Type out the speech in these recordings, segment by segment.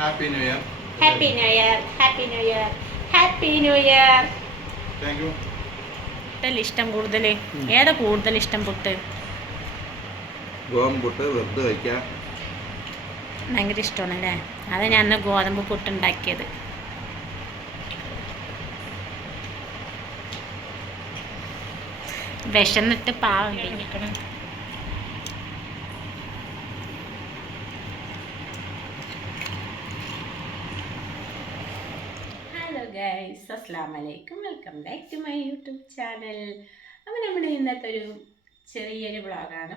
Happy new year. Happy new year, happy new year, happy new year. Thank you. പുട്ടല്ലേ ഇഷ്ടം കൂടുതൽ? ഏതാ കൂടുതൽ ഇഷ്ടം പുട്ട്? ഗോതമ്പ് പുട്ട് വെറുതെ വയ്ക്കാം. ഭയങ്കര ഇഷ്ടമാണല്ലേ? അത് ഞാൻ അന്ന് ഗോതമ്പ് പുട്ടുണ്ടാക്കിയത്. വിശന്നിട്ട് പാവം കഴിക്കണം. ഹലോ ഗൈസ്, അസ്സലാമു അലൈക്കും. Welcome back to my YouTube channel. അപ്പോൾ നമ്മുടെ ഇന്നത്തെ ഒരു ചെറിയൊരു വ്ളോഗാണ്.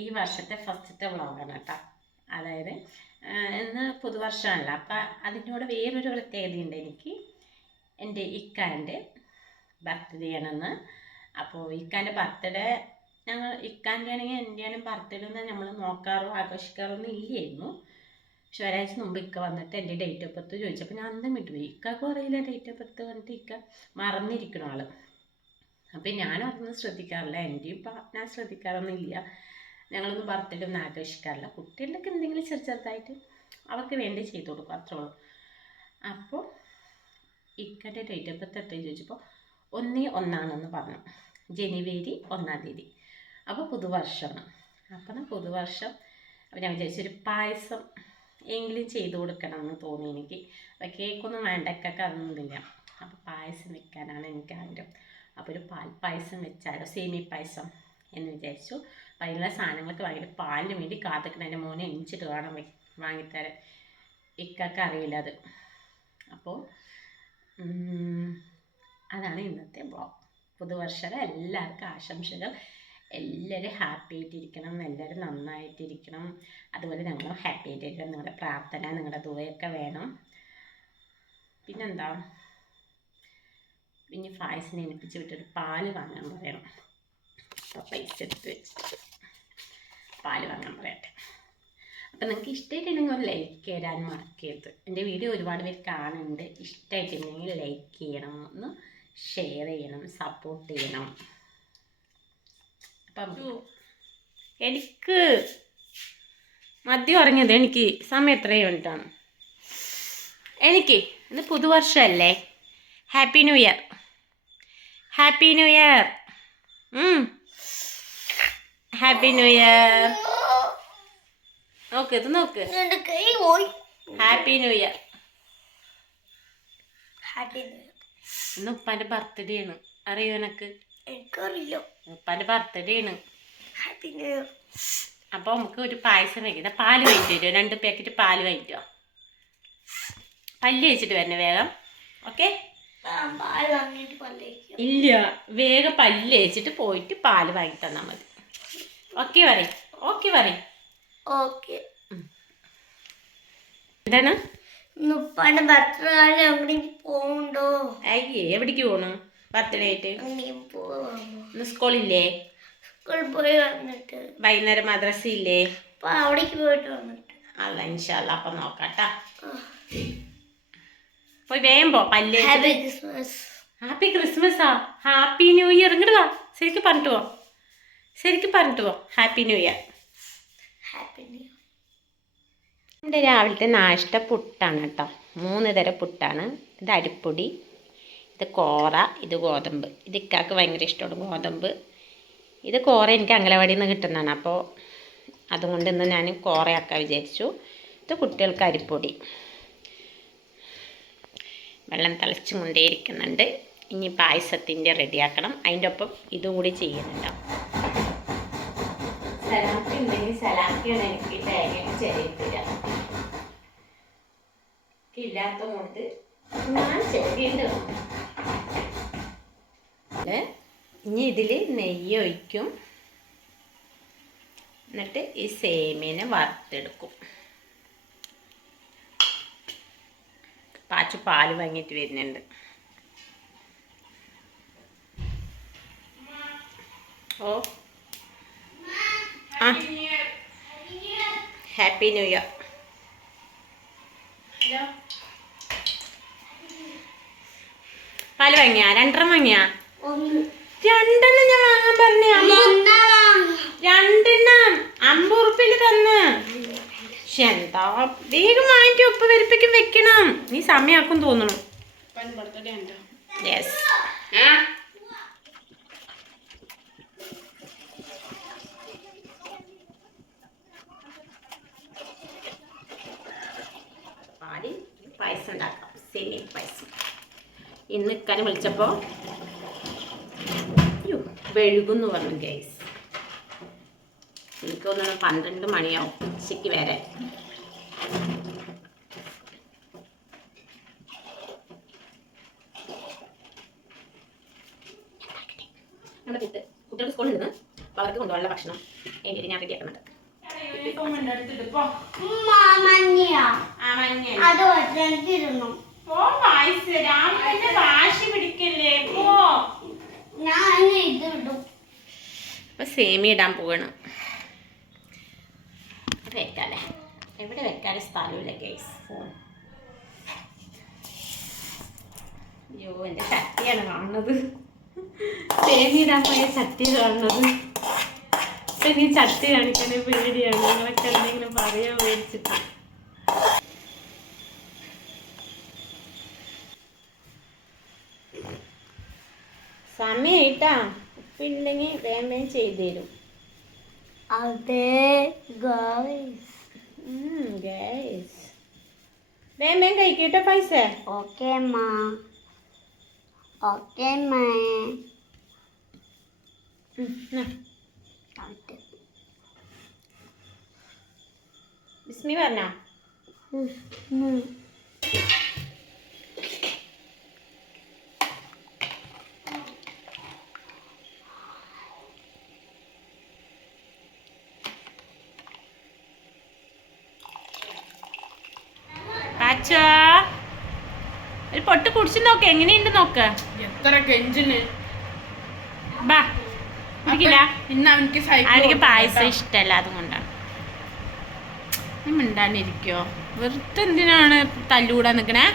ഈ വർഷത്തെ ഫസ്റ്റത്തെ വ്ളോഗാണ് കേട്ടോ. അതായത് ഇന്ന് പുതുവർഷമാണല്ലോ, അപ്പം അതിനോട് വേറൊരു പ്രത്യേകതയുണ്ട് എനിക്ക്. എൻ്റെ ഇക്കാൻ്റെ ബർത്ത്ഡേ ആണെന്ന്. അപ്പോൾ ഇക്കാൻ്റെ ബർത്ത്ഡേ ഇക്കാൻ്റെ ആണെങ്കിൽ എൻ്റെയാണെങ്കിൽ ബർത്ത്ഡേ ഒന്നും നമ്മൾ നോക്കാറോ ആഘോഷിക്കാറോ ഒന്നും ഇല്ലായിരുന്നു. പക്ഷെ ഒരാഴ്ച മുമ്പ് ഇക്ക വന്നിട്ട് എൻ്റെ ഡേറ്റ് ഓഫ് ബർത്ത് ചോദിച്ചപ്പോൾ ഞാൻ അന്തം വിട്ടുപോയി. ഇക്കാക്കും അറിയില്ല ഡേറ്റ് ഓഫ് ബർത്ത് വന്നിട്ട്. ഇക്ക മറന്നിരിക്കണം ആൾ. അപ്പം ഞാനും അതൊന്നും ശ്രദ്ധിക്കാറില്ല. എൻ്റെയും ഇപ്പം ഞാൻ ശ്രദ്ധിക്കാറൊന്നും ഇല്ല. ഞങ്ങളൊന്നും ബർത്ത്ഡേ ഒന്നും ആഘോഷിക്കാറില്ല. കുട്ടികളുടെയൊക്കെ എന്തെങ്കിലും ചെറുതായിട്ട് അവർക്ക് വേണ്ടി ചെയ്തു കൊടുക്കും, അത്രേ ഉള്ളൂ. അപ്പോൾ ഇക്കൻ്റെ ഡേറ്റ് ഓഫ് ബർത്ത് എത്രയും ചോദിച്ചപ്പോൾ 1/1 പറഞ്ഞു. ജനുവരി 1-ാം തീയതി. അപ്പോൾ പുതുവർഷമാണ്. അപ്പം പുതുവർഷം അപ്പോൾ ഞാൻ വിചാരിച്ചൊരു പായസം എങ്കിലും ചെയ്തു കൊടുക്കണം എന്ന് തോന്നി എനിക്ക്. അപ്പോൾ കേക്കൊന്നും വേണ്ട, കേക്കൊക്കെ അതൊന്നുമില്ല. അപ്പോൾ പായസം വെക്കാനാണ് എനിക്ക് ആഗ്രഹം. അപ്പോൾ ഒരു പാൽപ്പായസം വെച്ചാലോ, സേമിയ പായസം എന്ന് വിചാരിച്ചു. അപ്പോൾ അതിനുള്ള സാധനങ്ങളൊക്കെ വാങ്ങിയിട്ട് പാലിന് വേണ്ടി കാത്തിക്കണം. എൻ്റെ മോനെ എണിച്ചിട്ട് വേണം വാങ്ങിത്തരാൻ. ഇക്കൊക്കെ അറിയില്ല അത്. അപ്പോൾ അതാണ് ഇന്നത്തെ ബ്ലോഗ്. പുതുവർഷത്തെ എല്ലാവർക്കും ആശംസകൾ. എല്ലാവരും ഹാപ്പി ആയിട്ടിരിക്കണം, എല്ലാവരും നന്നായിട്ടിരിക്കണം. അതുപോലെ ഞങ്ങളും ഹാപ്പി ആയിട്ടിരിക്കണം. നിങ്ങളുടെ പ്രാർത്ഥന, നിങ്ങളുടെ ദുആയൊക്കെ വേണം. പിന്നെന്താ, പിന്നെ പായസം എണിപ്പിച്ച് വിട്ടിട്ട് പാല് വാങ്ങാൻ പറയണം. അപ്പോൾ പൈസ എടുത്ത് വെച്ചിട്ട് പാല് വാങ്ങാൻ പറയട്ടെ. അപ്പം നിങ്ങൾക്ക് ഇഷ്ടമായിട്ടുണ്ടെങ്കിൽ ഒരു ലൈക്ക് തരാൻ മറക്കരുത്. എൻ്റെ വീഡിയോ ഒരുപാട് പേര് കാണുന്നുണ്ട്. ഇഷ്ടമായിട്ടുണ്ടെങ്കിൽ ലൈക്ക് ചെയ്യണം, ഒന്ന് ഷെയർ ചെയ്യണം, സപ്പോർട്ട് ചെയ്യണം. അപ്പം എനിക്ക് മദ്യം ഉറങ്ങിയത് എനിക്ക് സമയം എത്രയും വേണ്ടിയിട്ടാണ്. എനിക്ക് ഇന്ന് പുതുവർഷമല്ലേ. Happy new year, happy new year, happy new year. നോക്ക്, ഇത് നോക്ക്. Happy new year. ഇന്ന് ഉപ്പാൻ്റെ ബർത്ത്ഡേ ആണ്. അറിയോ എനക്ക്? എനിക്കറിയില്ല. ഉപ്പാൻ്റെ ബർത്ത്ഡേ ആണ്. Happy new year. അപ്പോൾ നമുക്ക് ഒരു പായസം വയ്ക്കാം. പാല് വാങ്ങിട്ട് വരുമോ? 2 പാക്കറ്റ് പാല് വാങ്ങിട്ടോ. പല്ല് വെച്ചിട്ട് വരണേ വേഗം. ഓക്കെ? ഇല്ല, വേഗം പല്ല് വെച്ചിട്ട് പോയിട്ട് പാല് വാങ്ങി തന്നാൽ മതി. ഓക്കെ പറയും, ഓക്കെ പറയും. ഓക്കെ. എന്താണ്? ഉപ്പാന്റെ ബർത്ത്ഡേ എവിടേക്ക് പോകണ്ടോ? അയ്യേ, എവിടേക്ക് പോകണു ബർത്ത്ഡേ ആയിട്ട്? ഇന്ന് സ്കൂളില്ലേ? സ്കൂളിൽ പോയി വന്നിട്ട് വൈകുന്നേരം മദ്രസ ഇല്ലേ? അപ്പൊ അവിടേക്ക് പോയിട്ട് വന്നിട്ട് അല്ല, ഇൻഷാ അല്ലാ. അപ്പം നോക്കാട്ടാ. പോയി വേഗം പോ പല്ല്. Happy Christmas. ഹാപ്പി ക്രിസ്മസാ? Happy new year. ഇങ്ങോട്ട് വാ, ശരിക്കും പറഞ്ഞിട്ട് പോ, ശരിക്കും പറഞ്ഞിട്ട് പോ. Happy new year. Happy new year. എൻ്റെ രാവിലത്തെ നാഷ്ട പുട്ടാണ് കേട്ടോ. 3 തരം പുട്ടാണ്. ഇത് അരിപ്പൊടി, ഇത് കോറ, ഇത് ഗോതമ്പ്. ഇത് ഇക്കാക്ക് ഭയങ്കര ഇഷ്ടമാണ് ഗോതമ്പ്. ഇത് കോറ എനിക്ക് അംഗനവാടിയിൽ നിന്ന് കിട്ടുന്നതാണ്. അപ്പോൾ അതുകൊണ്ട് ഇന്ന് ഞാൻ കോറയാക്കാൻ വിചാരിച്ചു. ഇത് കുട്ടികൾക്ക് അരിപ്പൊടി. വെള്ളം തിളച്ചും കൊണ്ടേയിരിക്കുന്നുണ്ട്. ഇനി പായസത്തിൻ്റെ റെഡിയാക്കണം. അതിൻ്റെ ഒപ്പം ഇതും കൂടി ചെയ്യുന്നുണ്ടാവും. സലാക്കി ഉണ്ടെങ്കിൽ സലാക്കിയാണ് എനിക്ക് തേങ്ങയൊക്കെ ചെറിയിട്ടില്ല. ഇല്ലാത്ത കൊണ്ട് ഞാൻ ചെറിയുണ്ട്. ഇനി ഇതിൽ നെയ്യ് ഒഴിക്കും. എന്നിട്ട് ഈ സേമിയനെ വറുത്തെടുക്കും. പാച്ചു പാല് വാങ്ങിയിട്ട് വരുന്നുണ്ട്. ഓ ആ, ഹാപ്പി ന്യൂ ഇയർ. പാല് വാങ്ങിയാ? 2 വാങ്ങിയാ? 2 ഞാൻ വാങ്ങാൻ പറഞ്ഞ. 2 50 ഉറുപ്പിയിൽ തന്ന്. പക്ഷെ എന്താ വേഗം വാങ്ങിക്കും, ഉപ്പ് വരിപ്പിക്കും വെക്കണം. നീ സമയാക്കും തോന്നണം. യെസ്. പാല് പായസം ഉണ്ടാക്കാം, സേമിയ പായസം. ഇന്ന് ഇക്കാനെ വിളിച്ചപ്പോൾ വെഴുകുന്നു പറഞ്ഞു ഗൈസ്. എനിക്ക് തോന്നുന്നു 12 മണിയാവും ഉച്ചയ്ക്ക് വരെ. നമ്മുടെ കുട്ടികൾ സ്കൂളിൽ നിന്ന് അപ്പോൾ അവർക്ക് കൊണ്ടുപോകാനുള്ള ഭക്ഷണം എനിക്ക് ഞാൻ റെഡി ആക്കുന്നുണ്ട്. അപ്പൊ സേമിയ ഇടാൻ പോവാണ്. വെക്കാല്ലേ, എവിടെ വെക്കാനും സ്ഥലമില്ല ഗൈസ്. ഫോൺ അയ്യോ, എൻ്റെ ചട്ടിയാണ് കാണുന്നത്. സേമിയ ഇടാൻ പോയ ചട്ടി കാണുന്നത്. ഇപ്പം നീ ചട്ടി കാണിക്കാനേ പേടിയാണ്. നിങ്ങളൊക്കെ എന്തെങ്കിലും പറയാൻ മേടിച്ചിട്ട്. സമയായിട്ടാ, ഉപ്പില്ലെങ്കിൽ വേഗം വേഗം ചെയ്തു തരും. അതെ ഗൈസ്. വേഗം വേഗം കഴിക്കട്ടെ പൈസ. ഓക്കെ മാ, ഓക്കെ മാ. ബിസ്മി പറഞ്ഞോ? ഒരു പൊട്ട് കുടിച്ചു നോക്ക്, എങ്ങനെയുണ്ട് നോക്ക്. എത്ര കെഞ്ചിന് ബാ കുടിക്കില്ല. എനിക്ക് പായസം ഇഷ്ടമല്ല, അതുകൊണ്ടാണ്. നീ മിണ്ടാണ്ടിരിക്കോ? വെറുതെ എന്തിനാണ് തല്ലുകൂടാൻ നിൽക്കണേ?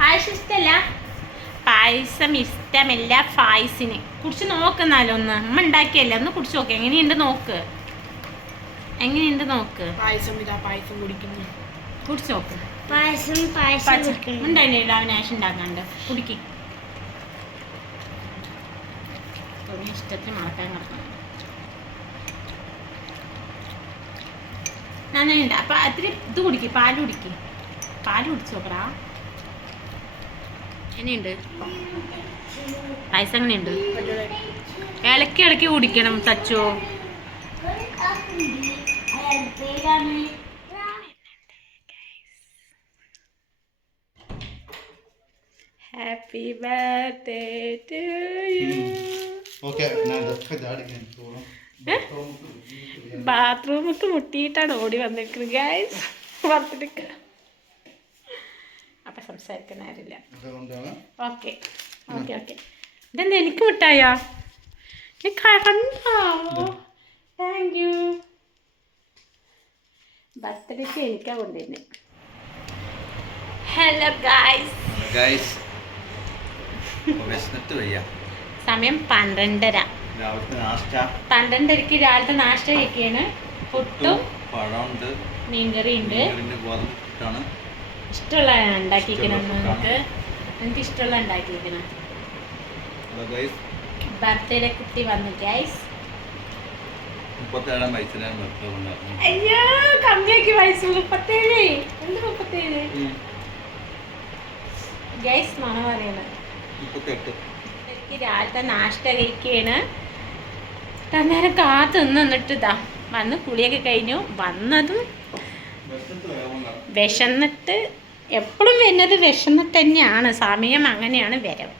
പായസം ഇഷ്ടമല്ല? പായസം ഇഷ്ടമല്ല പായസിന്. കുടിച്ച് നോക്കുന്നാലോ ഒന്ന്. അമ്മ ഉണ്ടാക്കിയല്ലേ, ഒന്ന് കുടിച്ച് നോക്ക് എങ്ങനെയുണ്ട് നോക്ക്. എങ്ങനെയുണ്ട് നോക്ക്. പായസം ഇതാ, പായസം കുടിക്കുന്നു. കുടിച്ച് നോക്ക്. പായസം ഉണ്ടായില്ല അവനാശം ഉണ്ടാക്കാണ്ട് കുടിക്ക്. ഇഷ്ടത്തിന് മറക്കാൻ കിടക്കണം. നന്നായിട്ടുണ്ട്. അപ്പൊ അത്തിരി ഇത് കുടിക്ക്, പാല് കുടിക്ക്. പാല് കുടിച്ച് നോക്കടാ. എങ്ങനെയുണ്ട് പായസം? എങ്ങനെയുണ്ട്? ഇളക്കി ഇളക്കി കുടിക്കണം തച്ചോ. Happy birthday to you. ബാത്റൂമൊക്കെ മുട്ടിയിട്ടാണ് ഓടി വന്നിരിക്കുന്നത് ഗൈസ്. ബർത്ത്ഡേക്ക് അപ്പൊ സംസാരിക്കാൻ ആരില്ല. Okay okay okay. ഇതെന്താ എനിക്ക് മിഠായോ? കണ്ടോ? Thank you. ബർത്ത്ഡേക്ക് എനിക്കാ കൊണ്ടുവരുന്നത്. Hello guys. സമയം 12:30. 12:30 രാവിലത്തെ നാഷ്ട കഴിക്കുകയാണ്. പുട്ടും മീൻകറി ഉണ്ട്. ഇഷ്ടമുള്ള ഉണ്ടാക്കിയിരിക്കണം. നിങ്ങൾക്ക് ഇഷ്ടമുള്ള ഉണ്ടാക്കിയിരിക്കണം. ബർത്ത്ഡേ കുട്ടി വന്നു ഗൈസ്. 37 വയസ്സിലാണ്. അയ്യോ കമ്മിയാക്കി വയസ്സ്. 37. എന്ത് 37 ഗൈസ്? മണ പറയണത് 38. രാവിലത്തെ നാഷ്ട കഴിക്കുകയാണ്. നേരം കാത്തു നിന്നിട്ട് ഇതാ വന്ന് കുളിയൊക്കെ കഴിഞ്ഞു. വന്നതും വിശന്നിട്ട്, എപ്പോഴും വരുന്നത് വിശന്നിട്ട് തന്നെയാണ്. സമയം അങ്ങനെയാണ് വരവ്.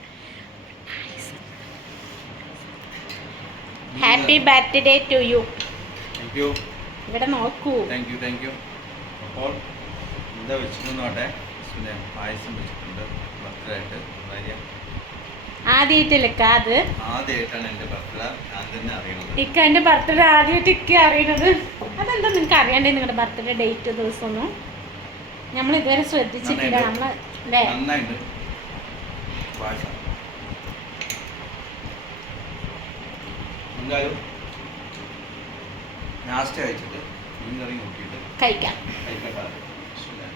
Happy birthday to you. ഇവിടെ നോക്കൂ. അപ്പോൾ എന്താ വെച്ചിട്ടുണ്ടോട്ടെ, പായസം വെച്ചിട്ടുണ്ട് ബർത്ത്ഡേ ആയിട്ട്. ആദ്യമായിട്ടല്ലേ അത്? ആദ്യമായിട്ടാണ് എൻ്റെ ബർത്ത്ഡേ ഞാൻ തന്നെ അറിയണത്. ഇക്ക എൻ്റെ ബർത്ത്ഡേ ആദ്യമായിട്ട് ഇക്ക അറിയണത്. അതെന്താ നിങ്ങൾക്ക് അറിയണ്ടേ നിങ്ങളുടെ ബർത്ത്ഡേ ഡേറ്റ് ദിവസമൊന്നും? നമ്മൾ ഇതുവരെ ശ്രദ്ധിച്ചിട്ടില്ല. നമ്മൾ നന്നായിട്ട് പായസം എന്തായാലും ലാസ്റ്റ് കഴിച്ചിട്ട് മീൻ കറി നോക്കിയിട്ട് കഴിക്കാം. കഴിക്കട്ടെ. ബിസ്മില്ലാ.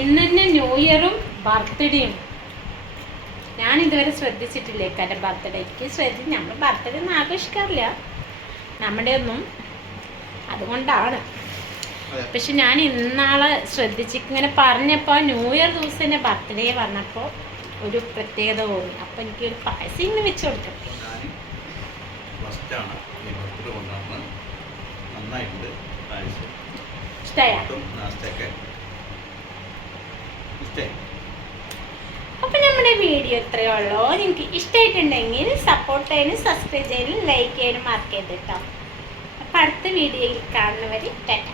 ഇന്ന് തന്നെ ന്യൂ ഇയറും ബർത്ത്ഡേയും ഞാൻ ഇതുവരെ ശ്രദ്ധിച്ചിട്ടില്ല. എൻ്റെ ബർത്ത്ഡേക്ക് നമ്മൾ ബർത്ത്ഡേ ഒന്നും ആഘോഷിക്കാറില്ല നമ്മുടെ ഒന്നും, അതുകൊണ്ടാണ്. അതെ. പക്ഷെ ഞാൻ ഇന്നാളെ ശ്രദ്ധിച്ച് ഇങ്ങനെ പറഞ്ഞപ്പോൾ ന്യൂ ഇയർ ദിവസം തന്നെ ബർത്ത്ഡേ പറഞ്ഞപ്പോൾ ഒരു പ്രത്യേകത തോന്നി. അപ്പോൾ എനിക്കൊരു പായസം ഇങ്ങനെ വെച്ച് കൊടുക്കും. അപ്പോൾ ഞാൻ ഫസ്റ്റാണ് ഈ ബർത്ത്ഡേ കൊണ്ടാടുന്നത്. നന്നായിട്ടുണ്ട് പായസം. ഇഷ്ടമായോ? ലാസ്റ്റൊക്കെ ഇഷ്ടമായി. അപ്പോൾ നമ്മുടെ വീഡിയോ ഇത്രയേ ഉള്ളൂ. നിങ്ങൾക്ക് ഇഷ്ടമായിട്ടുണ്ടെങ്കിൽ സപ്പോർട്ട് ചെയ്യാനും സബ്സ്ക്രൈബ് ചെയ്യാനും ലൈക്ക് ചെയ്യാനും മറക്കരുത് കേട്ടോ. അപ്പോൾ അടുത്ത വീഡിയോയിൽ കാണുന്നവരെ ടാറ്റ.